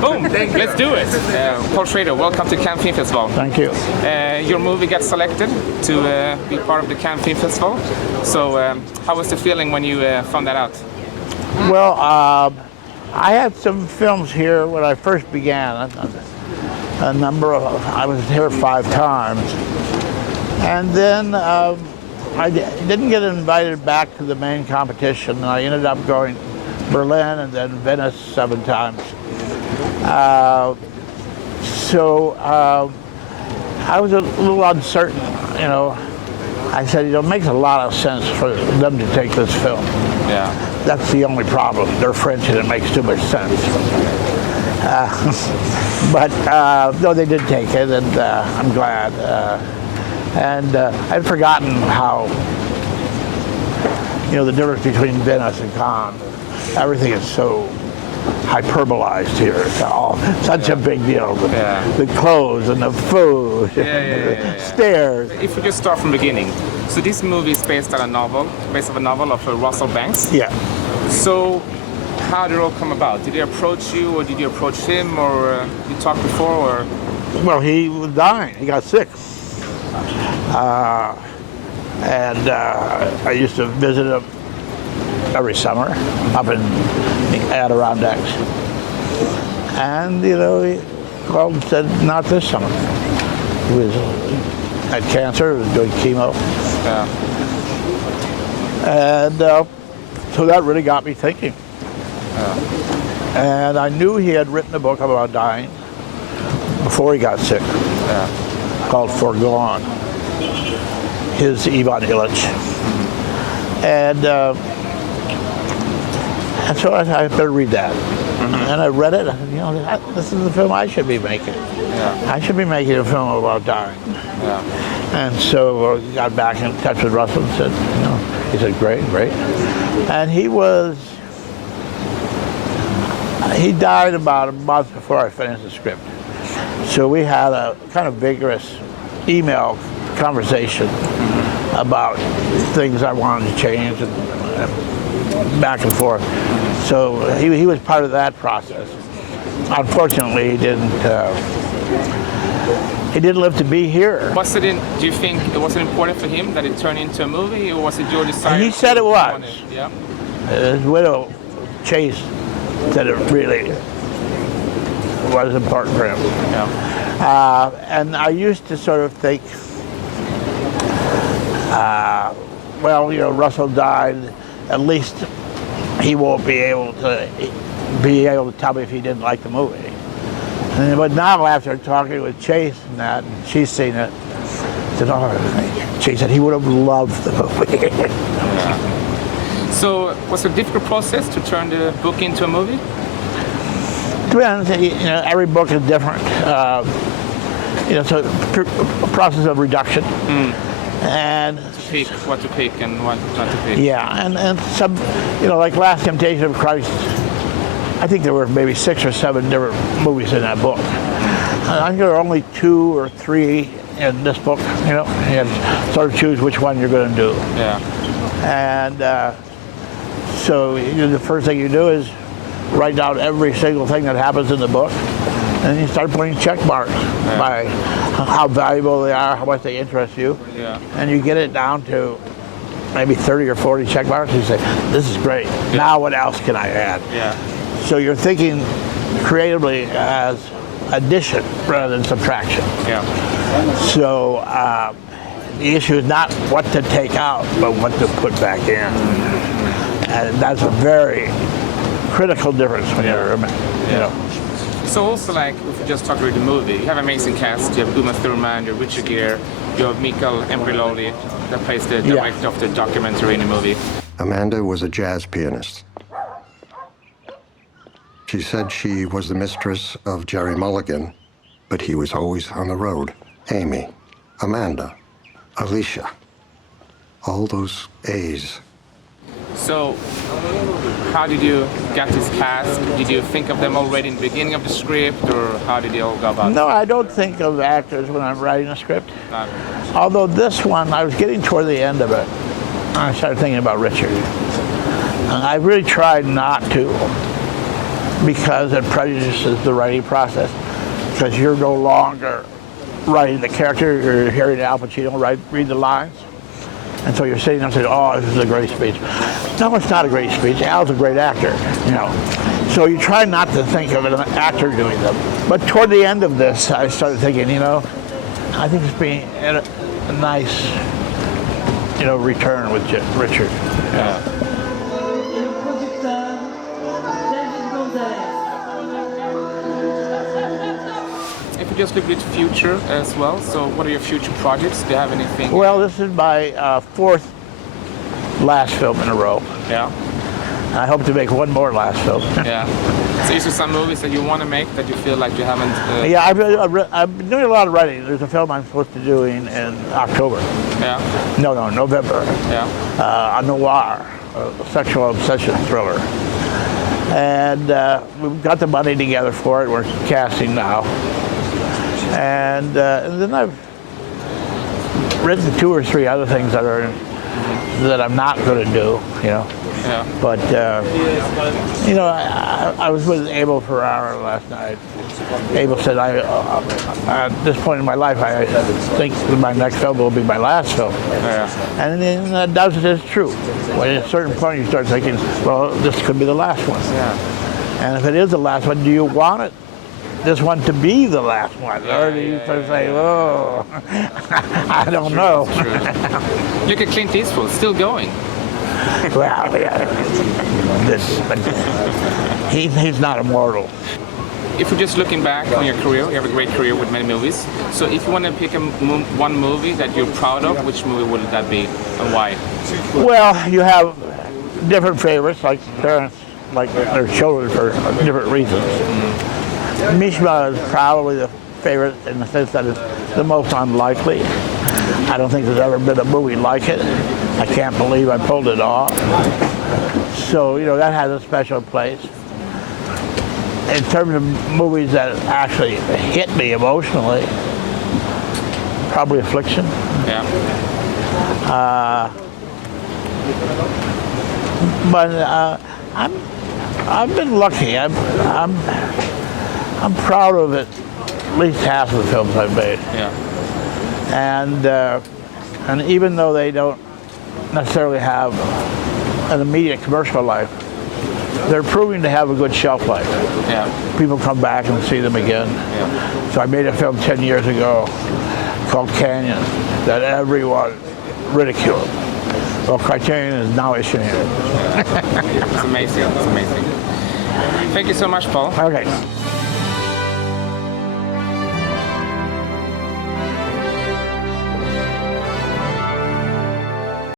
Boom! Let's do it. Paul Schrader, welcome to Cannes Film Festival. Thank you. Your movie got selected to be part of the Cannes Film Festival. So, how was the feeling when you found that out? Well, I had some films here when I first began. I was here 5 times. And then I didn't get invited back to the main competition. I ended up going Berlin and then Venice 7 times. So I was a little uncertain, you know. I said, you know, it makes a lot of sense for them to take this film. Yeah. That's the only problem. They're French and it makes too much sense. But no, they did take it, and I'm glad. I'd forgotten how, you know, the difference between Venice and Cannes. Everything is so hyperbolized here. It's all such a big deal. The clothes and the food, the stairs. If we just start from the beginning. So this movie is based on a novel of Russell Banks. Yeah. So how did it all come about? Did he approach you, or did you approach him, or you talked before, or? Well, he was dying. He got sick. I used to visit him every summer up in the Adirondacks. And, you know, he called and said, not this summer. He had cancer, he was doing chemo. Yeah. And so that really got me thinking. And I knew he had written a book about dying before he got sick, called Forgone, his Ivan Illich. And so I better read that. And I read it, and, you know, this is the film I should be making. I should be making a film about dying. And so I got back in touch with Russell and said, you know, he said, great. And he died about a month before I finished the script. So we had a kind of vigorous email conversation about things I wanted to change and back and forth. So he was part of that process. Unfortunately, he didn't live to be here. Do you think it was important for him that it turned into a movie, or was it your desire? He said it was. Yeah. His widow, Chase, said it really was important for him. Yeah. And I used to sort of think, well, you know, Russell died. At least he won't be able to tell me if he didn't like the movie. But now, after talking with Chase and she's seen it, she said he would have loved the movie. Yeah. So, was it a difficult process to turn the book into a movie? To be honest, you know, every book is different. You know, so a process of reduction. And pick what to pick and what not to pick. Yeah, and some, you know, like Last Temptation of Christ, I think there were maybe 6 or 7 different movies in that book. I think there are only 2 or 3 in this book, you know, and sort of choose which one you're going to do. Yeah. And so you know, the first thing you do is write down every single thing that happens in the book, and then you start putting check marks by how valuable they are, how much they interest you. Yeah. And you get it down to maybe 30 or 40 check marks, and you say, this is great. Yeah. Now what else can I add? Yeah. So you're thinking creatively as addition rather than subtraction. Yeah. So the issue is not what to take out, but what to put back in. And that's a very critical difference when you're, you know. So also, like, if we just talk about the movie, you have an amazing cast. You have Uma Thurman, you have Richard Gere, you have Mikael Embriloli that plays the director of the documentary in the movie. Amanda was a jazz pianist. She said she was the mistress of Jerry Mulligan, but he was always on the road. Amy, Amanda, Alicia, all those A's. So, how did you get this cast? Did you think of them already in the beginning of the script, or how did it all go about? No, I don't think of actors when I'm writing a script. Although this one, I was getting toward the end of it, and I started thinking about Richard. And I really tried not to because it prejudices the writing process. Because you're no longer writing the character, you're hearing Al Pacino read the lines. And so you're sitting there and saying, oh, this is a great speech. No, it's not a great speech. Al's a great actor, you know. So you try not to think of an actor doing them. But toward the end of this, I started thinking, you know, I think it's been a nice, you know, return with Richard. Yeah. If you just look at the future as well, so what are your future projects? Do you have anything? Well, this is my fourth last film in a row. Yeah. I hope to make one more last film. Yeah. So is there some movies that you want to make that you feel like you haven't? Yeah, I've been doing a lot of writing. There's a film I'm supposed to be doing in October. Yeah. No, November. Yeah. A noir, a sexual obsession thriller. And we've got the money together for it. We're casting now. And then I've written 2 or 3 other things that I'm not going to do, you know. Yeah. But, you know, I was with Abel Ferrara last night. Abel said, at this point in my life, I think my next film will be my last film. Yeah. And then it's true. When at a certain point you start thinking, well, this could be the last one. Yeah. And if it is the last one, do you want this one to be the last one? Or do you say, oh, I don't know. Look at Clint Eastwood, still going. Well, yeah. He's not immortal. If you're just looking back on your career, you have a great career with many movies. So if you want to pick one movie that you're proud of, which movie would that be and why? Well, you have different favorites, like parents like their children for different reasons. Mishma is probably the favorite in the sense that it's the most unlikely. I don't think there's ever been a movie like it. I can't believe I pulled it off. So, you know, that has a special place. In terms of movies that actually hit me emotionally, probably Affliction. Yeah. But I've been lucky. I'm proud of it. At least half of the films I've made. Yeah. And even though they don't necessarily have an immediate commercial life, they're proving to have a good shelf life. Yeah. People come back and see them again. Yeah. So I made a film 10 years ago called Canyon that everyone ridiculed. Well, Criterion is now issuing it. It's amazing. It's amazing. Thank you so much, Paul. Okay.